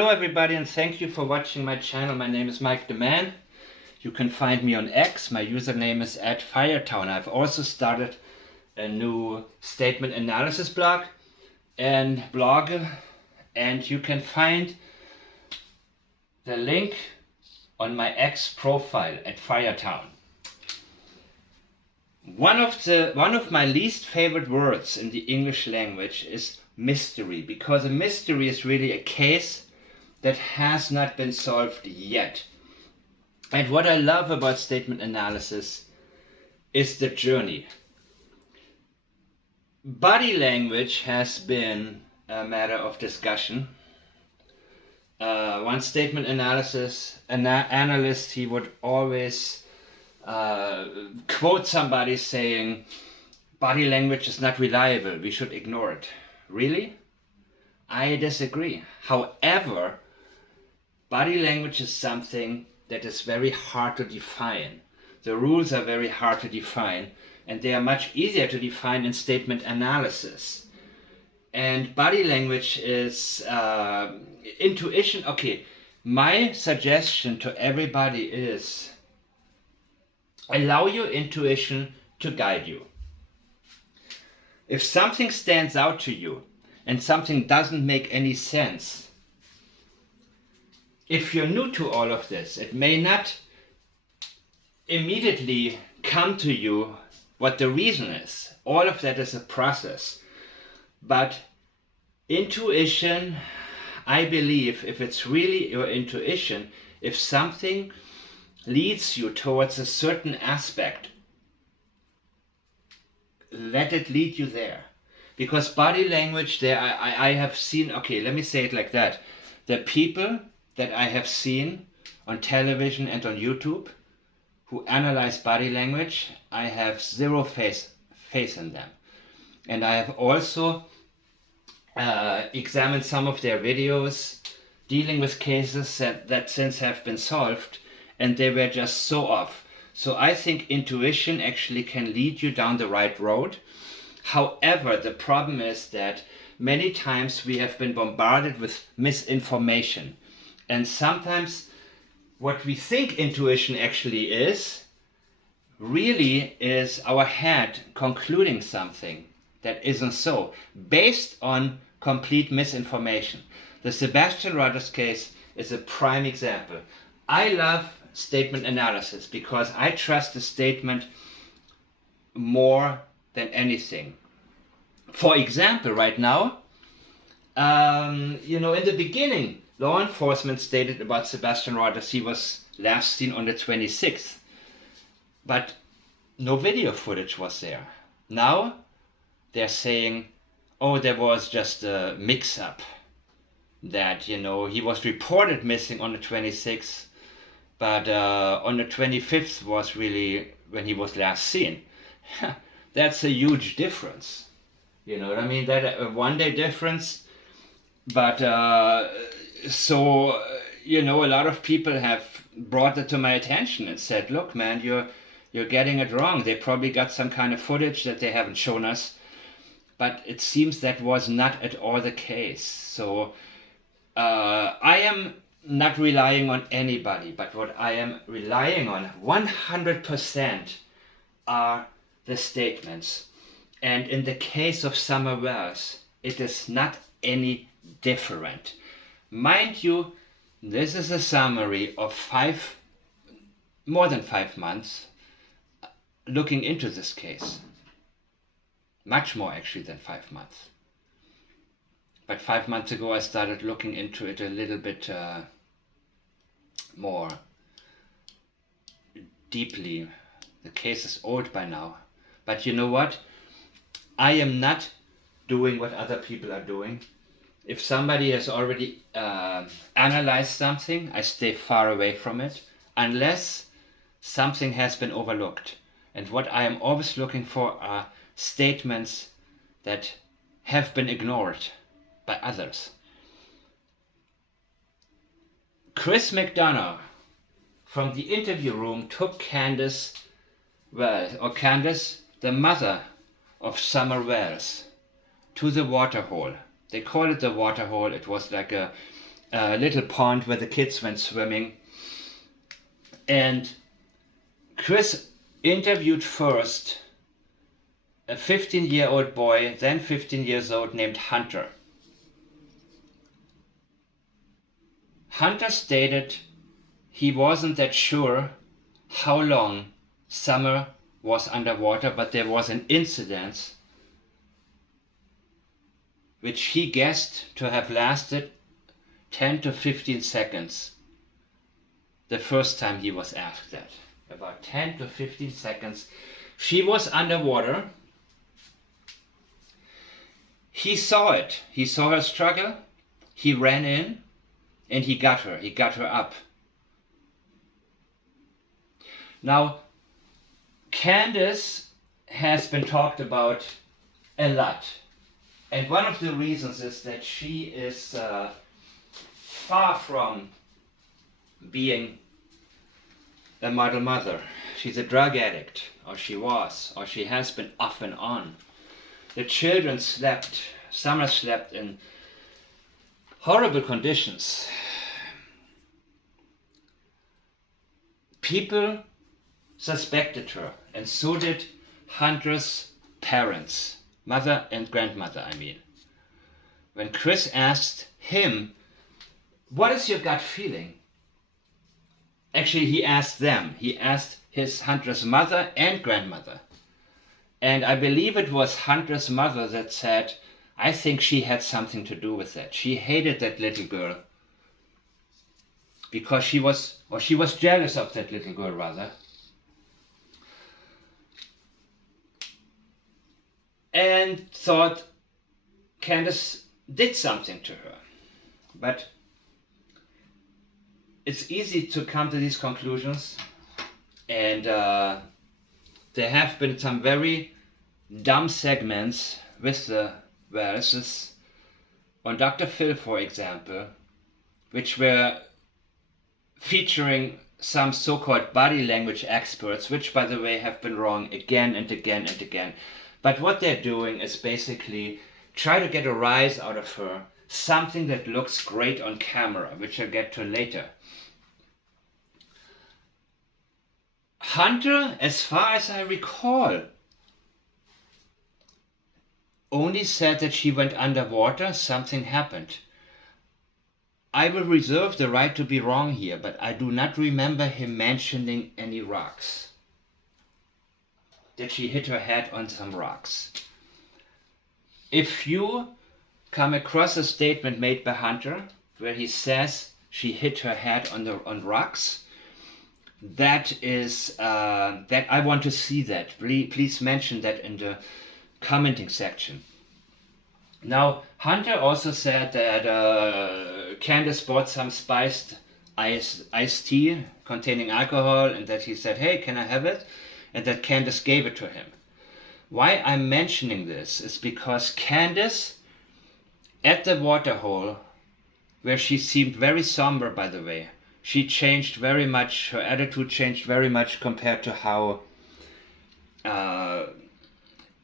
Hello everybody and thank you for watching my channel. My name is Mike the Man. You can find me on X. My username is @Firetown. I've also started a new statement analysis blog and you can find the link on my X profile @Firetown. One of my least favorite words in the English language is mystery, because a mystery is really a case that has not been solved yet. And what I love about statement analysis is the journey. Body language has been a matter of discussion. One statement analysis analyst, he would always quote somebody saying, body language is not reliable, we should ignore it. Really? I disagree. However, body language is something that is very hard to define. The rules are very hard to define, and they are much easier to define in statement analysis. And body language is intuition. Okay, my suggestion to everybody is allow your intuition to guide you. If something stands out to you and something doesn't make any sense, if you're new to all of this, it may not immediately come to you what the reason is. All of that is a process. But intuition, I believe, if it's really your intuition, if something leads you towards a certain aspect, let it lead you there. Because body language, I have seen, okay, let me say it like that. The people that I have seen on television and on YouTube who analyze body language, I have zero faith in them. And I have also examined some of their videos dealing with cases that since have been solved, and they were just so off. So I think intuition actually can lead you down the right road. However, the problem is that many times we have been bombarded with misinformation. And sometimes what we think intuition actually is, really is our head concluding something that isn't so, based on complete misinformation. The Sebastian Rogers case is a prime example. I love statement analysis because I trust the statement more than anything. For example, right now, in the beginning, law enforcement stated about Sebastian Rogers he was last seen on the 26th. But no video footage was there. Now they're saying, oh, there was just a mix-up. That, he was reported missing on the 26th, but on the 25th was really when he was last seen. That's a huge difference. You know what I mean? That a one-day difference. But so a lot of people have brought it to my attention and said, look man, you're getting it wrong. They probably got some kind of footage that they haven't shown us, but it seems that was not at all the case. So I am not relying on anybody, but what I am relying on 100% are the statements. And in the case of Summer Wells, it is not any different. Mind you, this is a summary of more than 5 months looking into this case. Much more actually than 5 months. But 5 months ago I started looking into it a little bit more deeply. The case is old by now. But you know what? I am not doing what other people are doing. If somebody has already analyzed something, I stay far away from it unless something has been overlooked. And what I am always looking for are statements that have been ignored by others. Chris McDonough from the interview room took Candace, the mother of Summer Wells, to the waterhole. They call it the waterhole. It was like a a little pond where the kids went swimming. And Chris interviewed first a 15-year-old boy, then 15 years old, named Hunter. Hunter stated he wasn't that sure how long Summer was underwater, but there was an incident which he guessed to have lasted 10 to 15 seconds the first time he was asked that. About 10 to 15 seconds. She was underwater. He saw it. He saw her struggle. He ran in and he got her. He got her up. Now, Candace has been talked about a lot. And one of the reasons is that she is far from being a model mother. She's a drug addict, or she was, or she has been off and on. The children slept, Summer slept in horrible conditions. People suspected her, and so did Hunter's parents, mother and grandmother, I mean. When Chris asked him, "What is your gut feeling?" Actually, he asked them. He asked his Hunter's mother and grandmother. And I believe it was Hunter's mother that said, "I think she had something to do with that. She hated that little girl because she was jealous of that little girl, rather. And thought Candace did something to her." But it's easy to come to these conclusions, and there have been some very dumb segments with the verses on Dr. Phil, for example, which were featuring some so-called body language experts, which, by the way, have been wrong again and again and again. But what they're doing is basically try to get a rise out of her, something that looks great on camera, which I'll get to later. Hunter, as far as I recall, only said that she went underwater, something happened. I will reserve the right to be wrong here, but I do not remember him mentioning any rocks. That she hit her head on some rocks. If you come across a statement made by Hunter where he says she hit her head on rocks, that is that I want to see that. Please mention that in the commenting section. Now, Hunter also said that Candace bought some spiced iced tea containing alcohol, and that he said, "Hey, can I have it?" And that Candace gave it to him. Why I'm mentioning this is because Candace, at the waterhole, where she seemed very somber, by the way, she changed very much, her attitude changed very much compared to how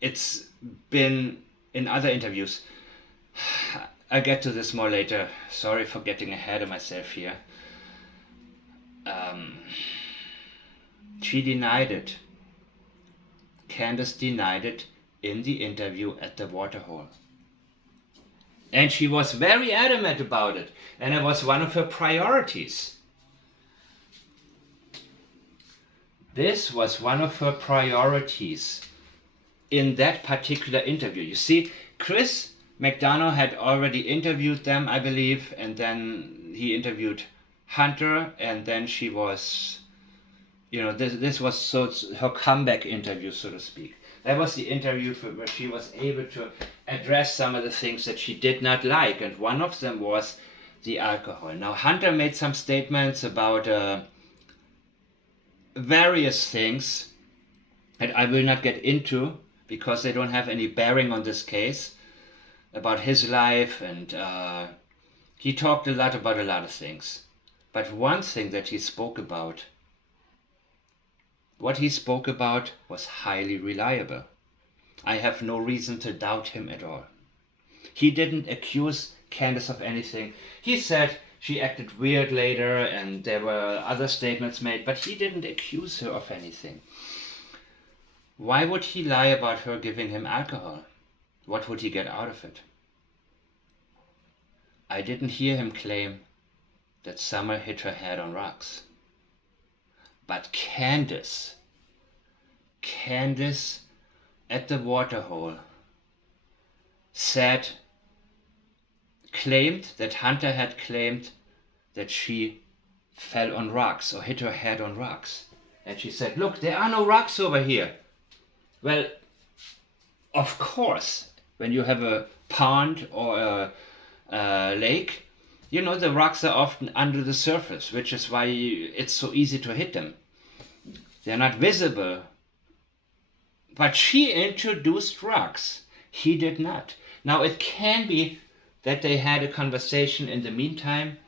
it's been in other interviews. I'll get to this more later. Sorry for getting ahead of myself here. She denied it. Candace denied it in the interview at the waterhole. And she was very adamant about it. And it was one of her priorities. This was one of her priorities in that particular interview. You see, Chris McDonough had already interviewed them, I believe, and then he interviewed Hunter, and then she was, this was her comeback interview, so to speak. That was the interview where she was able to address some of the things that she did not like, and one of them was the alcohol. Now, Hunter made some statements about various things that I will not get into because they don't have any bearing on this case, about his life, and he talked a lot about a lot of things. But one thing that he spoke about, what he spoke about was highly reliable. I have no reason to doubt him at all. He didn't accuse Candace of anything. He said She acted weird later, and there were other statements made, but he didn't accuse her of anything. Why would he lie about her giving him alcohol? What would he get out of it? I didn't hear him claim that Summer hit her head on rocks. But Candace at the waterhole claimed that Hunter had claimed that she fell on rocks or hit her head on rocks. And she said, look, there are no rocks over here. Well, of course, when you have a pond or a lake, you know, the rocks are often under the surface, which is why it's so easy to hit them. They're not visible. But she introduced rocks. He did not. Now, it can be that they had a conversation in the meantime,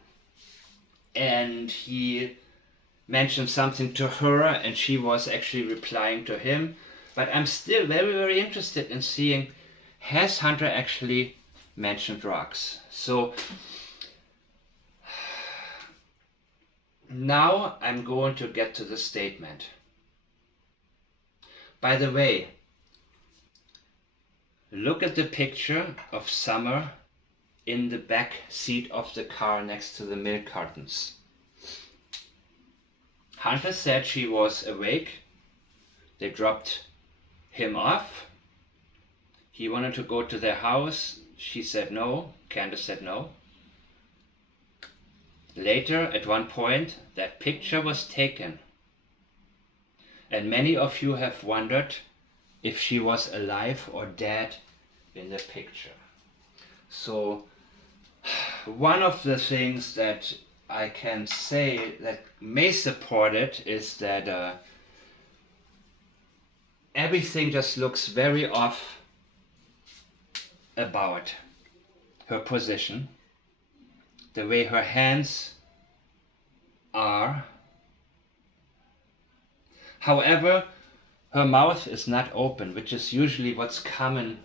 and he mentioned something to her, and she was actually replying to him. But I'm still very, very interested in seeing, has Hunter actually mentioned rocks? So now I'm going to get to the statement. By the way, look at the picture of Summer in the back seat of the car next to the milk cartons. Hunter said she was awake. They dropped him off. He wanted to go to their house. She said no. Candace said no. Later, at one point, that picture was taken. And many of you have wondered if she was alive or dead in the picture. So, one of the things that I can say that may support it is that everything just looks very off about her position, the way her hands are. However, her mouth is not open, which is usually what's common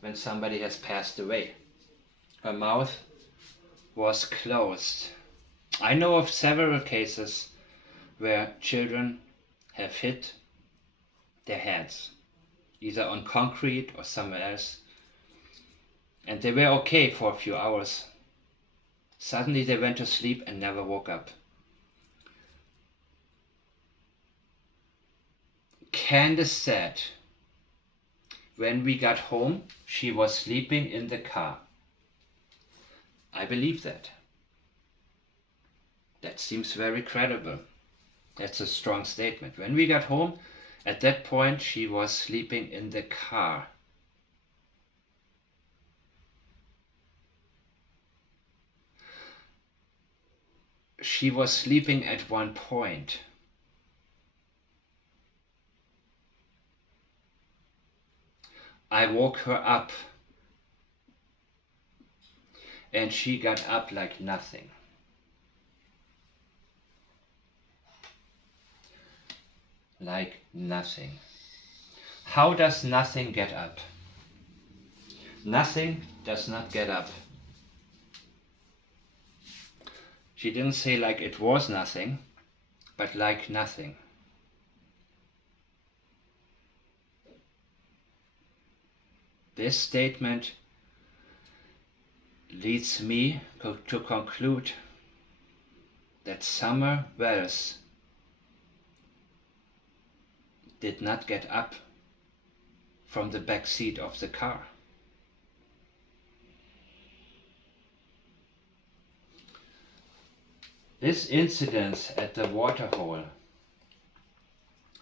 when somebody has passed away. Her mouth was closed. I know of several cases where children have hit their heads, either on concrete or somewhere else, and they were okay for a few hours. Suddenly they went to sleep and never woke up. Candace said, when we got home, she was sleeping in the car. I believe that. That seems very credible. That's a strong statement. When we got home, at that point, she was sleeping in the car. She was sleeping at one point. I woke her up, and she got up like nothing. Like nothing. How does nothing get up? Nothing does not get up. She didn't say like it was nothing, but like nothing. This statement leads me to conclude that Summer Wells did not get up from the back seat of the car. This incident at the waterhole,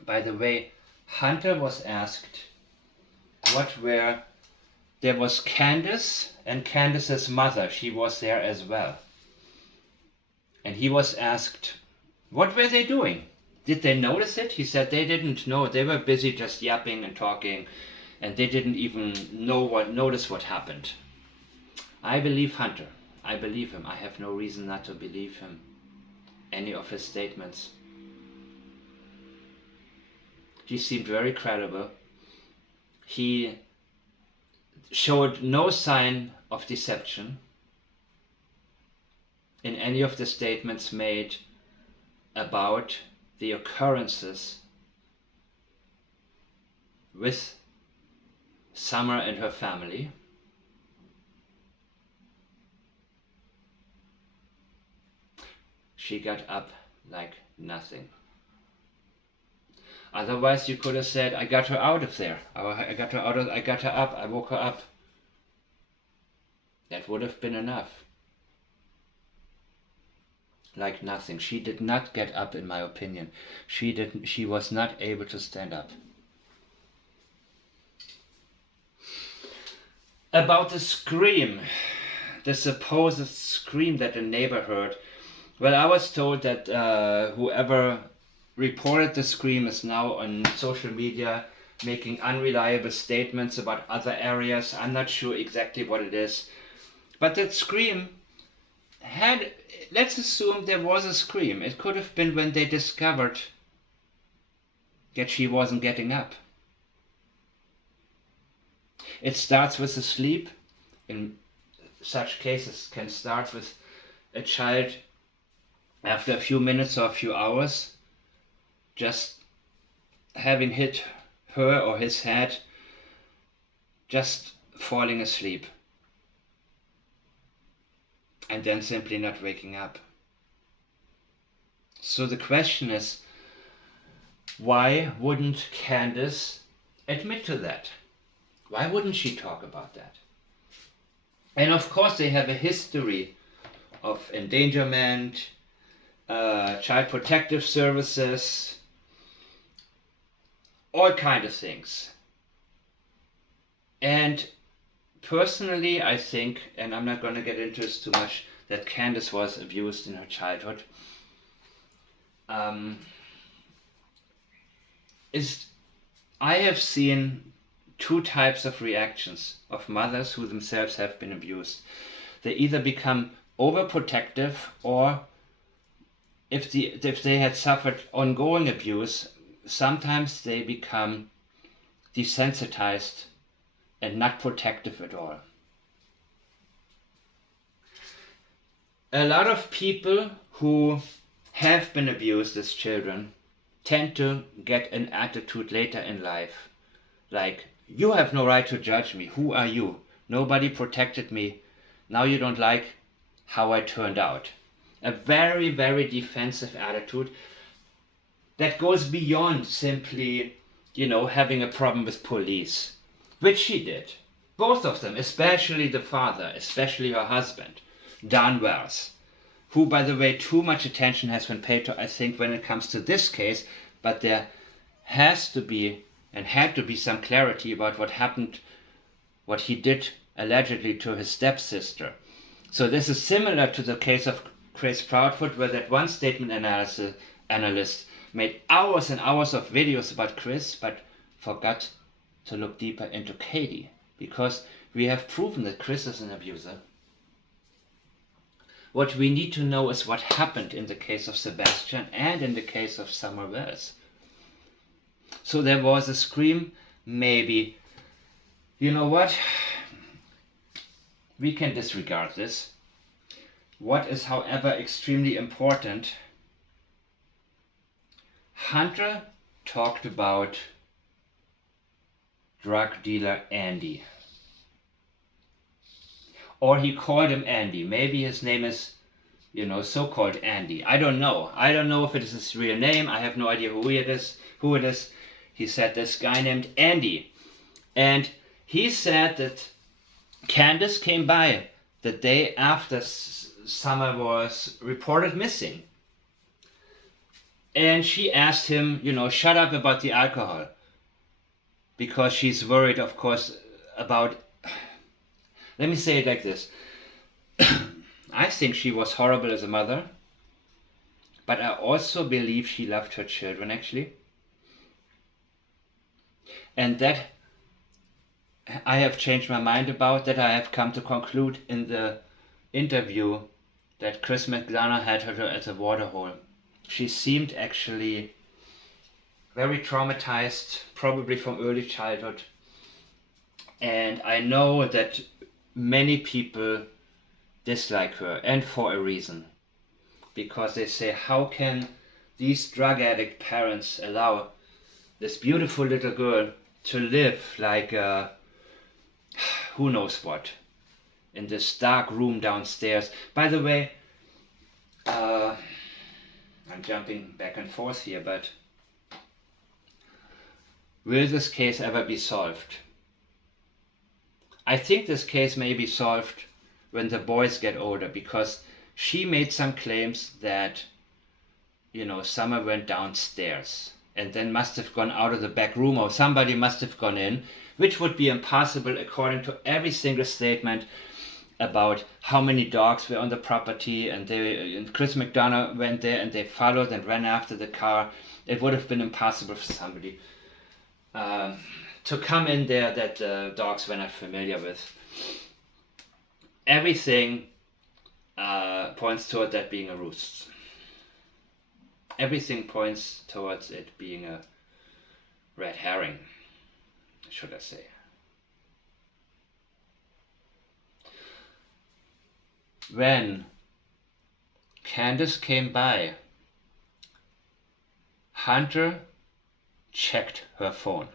by the way, Hunter was asked there was Candace and Candace's mother, she was there as well. And he was asked, what were they doing? Did they notice it? He said they didn't know. They were busy just yapping and talking, and they didn't even notice what happened. I believe Hunter. I believe him. I have no reason not to believe him. Any of his statements. He seemed very credible. He showed no sign of deception. in any of the statements made about the occurrences with Summer and her family. She got up like nothing. Otherwise, you could have said, I got her out of there. I got her up, I woke her up. That would have been enough. Like nothing. She did not get up, in my opinion. She was not able to stand up. About the scream, the supposed scream that the neighbor heard. Well, I was told that whoever reported the scream is now on social media making unreliable statements about other areas. I'm not sure exactly what it is. But that scream had, let's assume there was a scream. It could have been when they discovered that she wasn't getting up. It starts with a sleep. In such cases can start with a child after a few minutes or a few hours just having hit her or his head, just falling asleep, and then simply not waking up. So the question is, why wouldn't Candace admit to that? Why wouldn't she talk about that? And of course they have a history of endangerment, child protective services, all kind of things. And personally, I think, and I'm not going to get into this too much, that Candace was abused in her childhood. I have seen two types of reactions of mothers who themselves have been abused. They either become overprotective, or if they had suffered ongoing abuse, sometimes they become desensitized and not protective at all. A lot of people who have been abused as children tend to get an attitude later in life, like, you have no right to judge me. Who are you? Nobody protected me. Now you don't like how I turned out. A very, very defensive attitude that goes beyond simply, having a problem with police, which she did. Both of them, especially the father, especially her husband, Don Wells, who, by the way, too much attention has been paid to, I think, when it comes to this case, but there has to be and had to be some clarity about what happened, what he did allegedly to his stepsister. So this is similar to the case of Chris Proudfoot, where that one statement analyst made hours and hours of videos about Chris, but forgot to look deeper into Katie, because we have proven that Chris is an abuser. What we need to know is what happened in the case of Sebastian and in the case of Summer Wells. So there was a scream, maybe. You know what? We can disregard this. What is, however, extremely important, Hunter talked about drug dealer Andy. Or he called him Andy. Maybe his name is, so-called Andy. I don't know. I don't know if it is his real name. I have no idea who it is. He said this guy named Andy. And he said that Candace came by the day after Summer was reported missing. And she asked him, shut up about the alcohol. Because she's worried, of course, about... Let me say it like this. I think she was horrible as a mother. But I also believe she loved her children, actually. And that I have changed my mind about, that I have come to conclude in the interview that Chris McDonough had her at the waterhole. She seemed actually very traumatized, probably from early childhood. And I know that many people dislike her, and for a reason. because they say, how can these drug addict parents allow this beautiful little girl to live like who knows what in this dark room downstairs. By the way, I'm jumping back and forth here, but will this case ever be solved? I think this case may be solved when the boys get older, because she made some claims that, you know, Summer went downstairs and then must have gone out of the back room, or somebody must have gone in, which would be impossible according to every single statement about how many dogs were on the property, and Chris McDonough went there and they followed and ran after the car. It would have been impossible for somebody to come in there that the dogs were not familiar with. Everything points toward that being a ruse. Everything points towards it being a red herring, should I say. When Candace came by, Hunter checked her phone.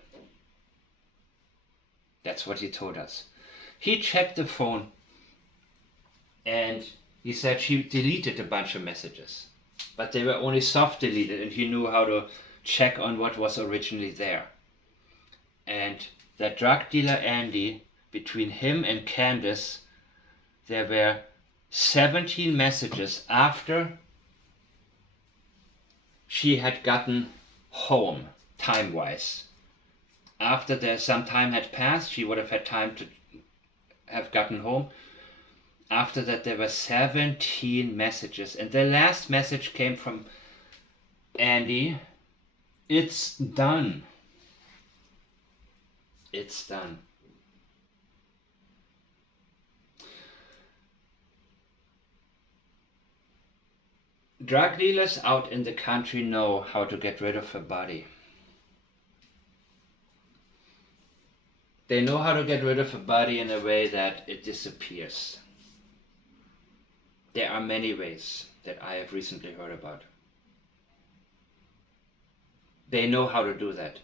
That's what he told us. He checked the phone and he said she deleted a bunch of messages, but they were only soft deleted, and he knew how to check on what was originally there. And that drug dealer Andy, between him and Candace, there were 17 messages after she had gotten home, time-wise. After some time had passed, she would have had time to have gotten home. After that, there were 17 messages. And the last message came from Andy. It's done. It's done. Drug dealers out in the country know how to get rid of a body. They know how to get rid of a body in a way that it disappears. There are many ways that I have recently heard about. They know how to do that.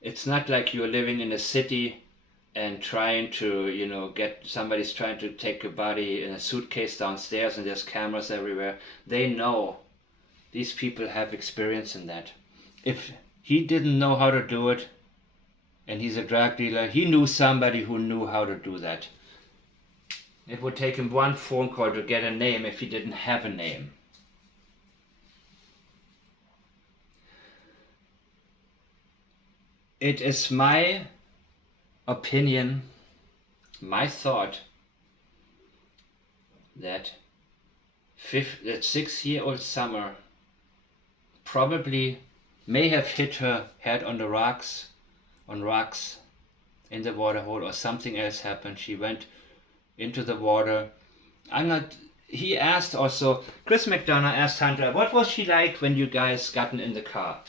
It's not like you're living in a city and trying to, you know, somebody's trying to take a body in a suitcase downstairs and there's cameras everywhere. They know. These people have experience in that. If he didn't know how to do it, and he's a drug dealer, he knew somebody who knew how to do that. It would take him one phone call to get a name if he didn't have a name. It is my opinion, my thought, that 6-year-old Summer probably may have hit her head on rocks in the water hole, or something else happened. She went into the water. He asked also, Chris McDonough asked Hunter, what was she like when you guys gotten in the car?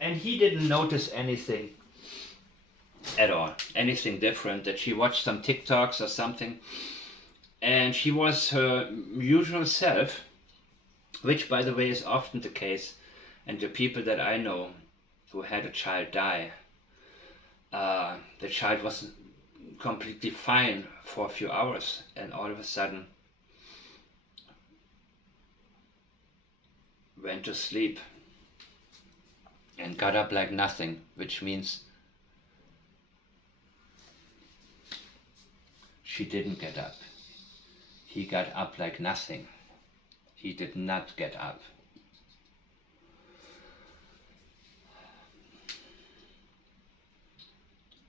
And he didn't notice anything at all, anything different, that she watched some TikToks or something. And she was her usual self, which by the way is often the case. And the people that I know who had a child die, the child was completely fine for a few hours, and all of a sudden went to sleep and got up like nothing, which means she didn't get up. He got up like nothing. He did not get up.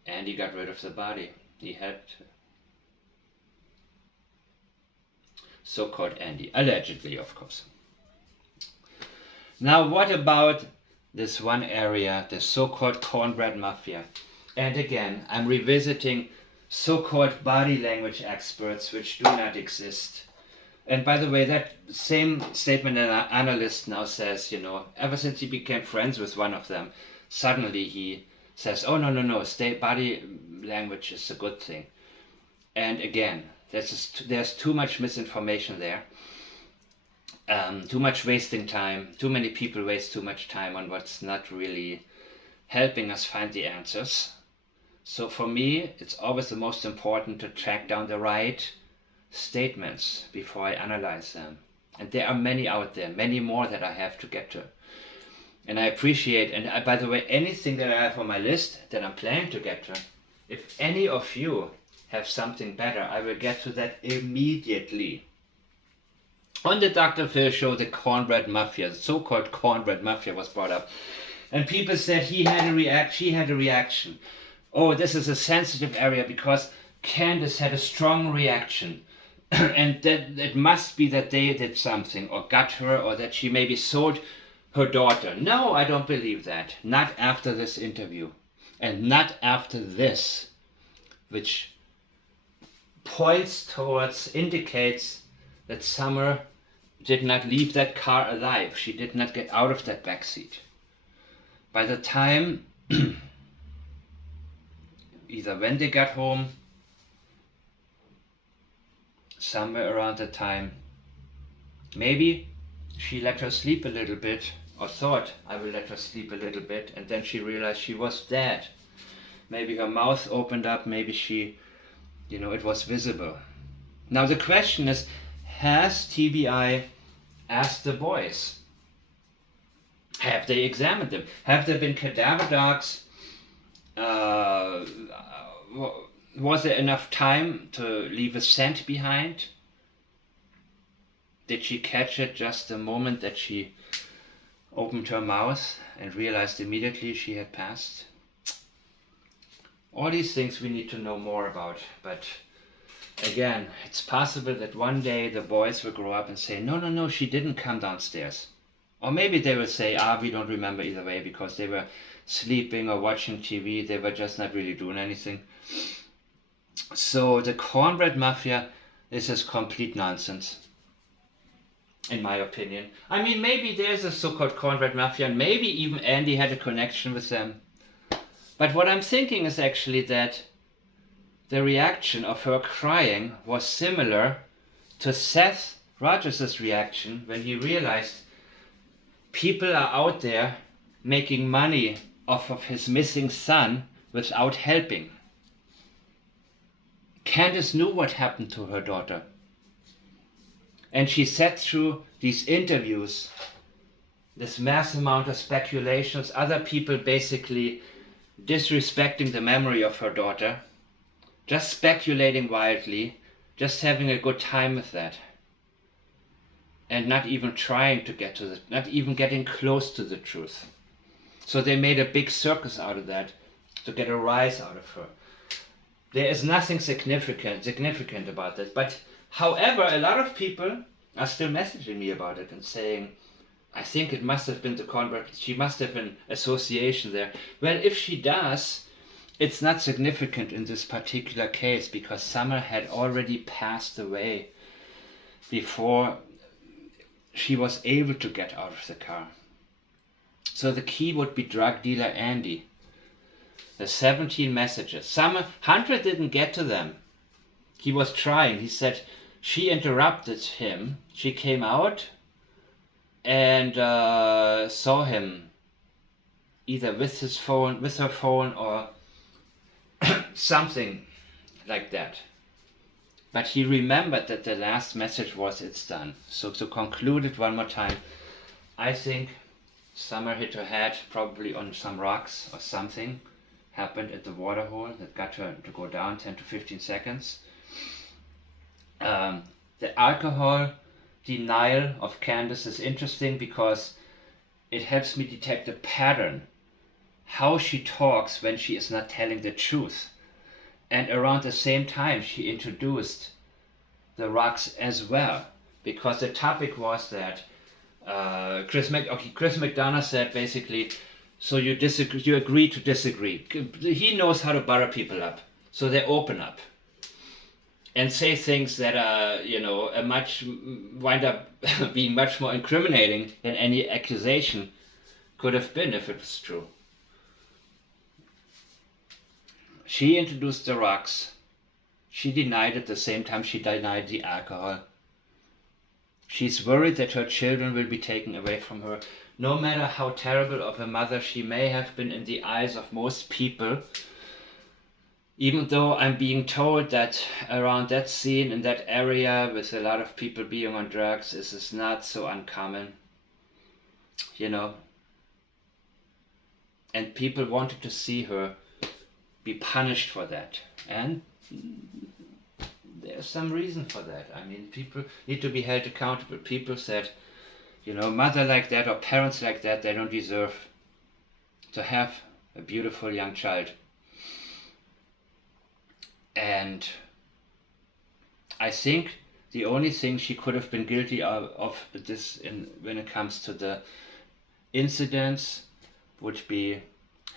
And he got rid of the body. He helped her. So-called Andy. Allegedly, of course. Now, what about this one area, the so-called cornbread mafia? And again, I'm revisiting so-called body language experts, which do not exist. And by the way, that same statement an analyst now says, you know, ever since he became friends with one of them, suddenly he says, oh, no, body language is a good thing. And again, There's too much misinformation there. Too much wasting time. Too many people waste too much time on what's not really helping us find the answers. So for me, it's always the most important to track down the right statements before I analyze them. And there are many out there, many more that I have to get to. And I appreciate, and by the way, anything that I have on my list that I'm planning to get to, if any of you have something better, I will get to that immediately. On the Dr. Phil show, the cornbread mafia, the so-called cornbread mafia was brought up. And people said she had a reaction. Oh, this is a sensitive area because Candace had a strong reaction. And that it must be that they did something or got her, or that she maybe sold her daughter. No, I don't believe that. Not after this interview. And not after this, which indicates that Summer did not leave that car alive. She did not get out of that backseat. By the time, either when they got home, somewhere around the time, maybe she let her sleep a little bit, or thought, I will let her sleep a little bit, and then she realized she was dead. Maybe her mouth opened up, maybe she, it was visible. Now the question is, has TBI asked the boys? Have they examined them? Have there been cadaver dogs? Was there enough time to leave a scent behind? Did she catch it just the moment that she opened her mouth and realized immediately she had passed? All these things we need to know more about, but again, it's possible that one day the boys will grow up and say, no, she didn't come downstairs. Or maybe they will say, we don't remember either way because they were sleeping or watching TV, they were just not really doing anything. So the cornbread mafia, this is complete nonsense, in my opinion. I mean, maybe there's a so-called cornbread mafia, and maybe even Andy had a connection with them. But what I'm thinking is actually that the reaction of her crying was similar to Seth Rogers' reaction when he realized people are out there making money off of his missing son without helping. Candace knew what happened to her daughter. And she sat through these interviews, this mass amount of speculations, other people basically disrespecting the memory of her daughter, just speculating wildly, just having a good time with that. And not even trying to get to not even getting close to the truth. So they made a big circus out of that to get a rise out of her. There is nothing significant about that. But however, a lot of people are still messaging me about it and saying, I think it must have been the cornbread. She must have an association there. Well, if she does, it's not significant in this particular case because Summer had already passed away before she was able to get out of the car. So the key would be drug dealer Andy. The 17 messages. Hunter didn't get to them. He was trying. He said she interrupted him. She came out and saw him either with her phone or something like that. But he remembered that the last message was, it's done. So to conclude it one more time, I think Summer hit her head probably on some rocks or something happened at the water hole that got her to go down 10 to 15 seconds. The alcohol denial of Candace is interesting because it helps me detect a pattern, how she talks when she is not telling the truth. And around the same time she introduced the rocks as well, because the topic was that Chris McDonough said basically, so you agree to disagree. He knows how to butter people up, so they open up and say things that are, wind up being much more incriminating than any accusation could have been if it was true. She introduced the rocks, She denied at the same time she denied the alcohol. She's worried that her children will be taken away from her. No matter how terrible of a mother she may have been in the eyes of most people, even though I'm being told that around that scene in that area with a lot of people being on drugs, this is not so uncommon, you know. And people wanted to see her be punished for that. And there's some reason for that. I mean, people need to be held accountable. People said, mother like that or parents like that, they don't deserve to have a beautiful young child. And I think the only thing she could have been guilty of this when it comes to the incidents would be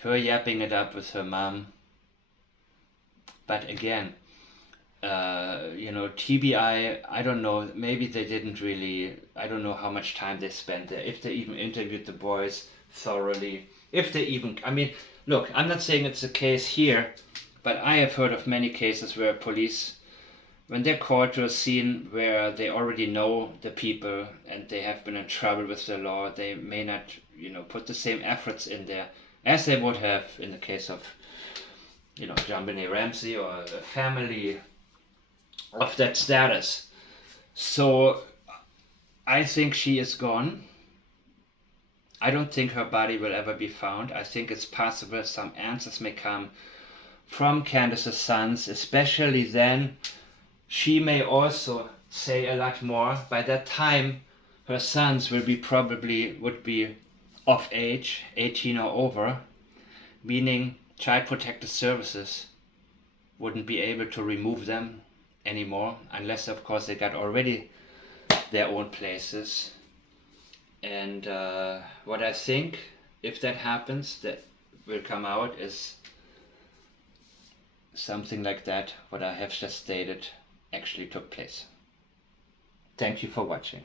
her yapping it up with her mom. But again, TBI, I don't know, maybe they didn't really, I don't know how much time they spent there, if they even interviewed the boys thoroughly, look, I'm not saying it's the case here, but I have heard of many cases where police, when they're called to a scene where they already know the people and they have been in trouble with the law, they may not, put the same efforts in there as they would have in the case of, John Benet Ramsey or a family of that status. So I think she is gone. I don't think her body will ever be found. I think it's possible some answers may come from Candace's sons, especially then. She may also say a lot more. By that time, her sons would be of age, 18 or over, meaning Child Protective Services wouldn't be able to remove them anymore, unless of course they got already their own places. And what I think, if that happens, that will come out is something like that, what I have just stated, actually took place. Thank you for watching.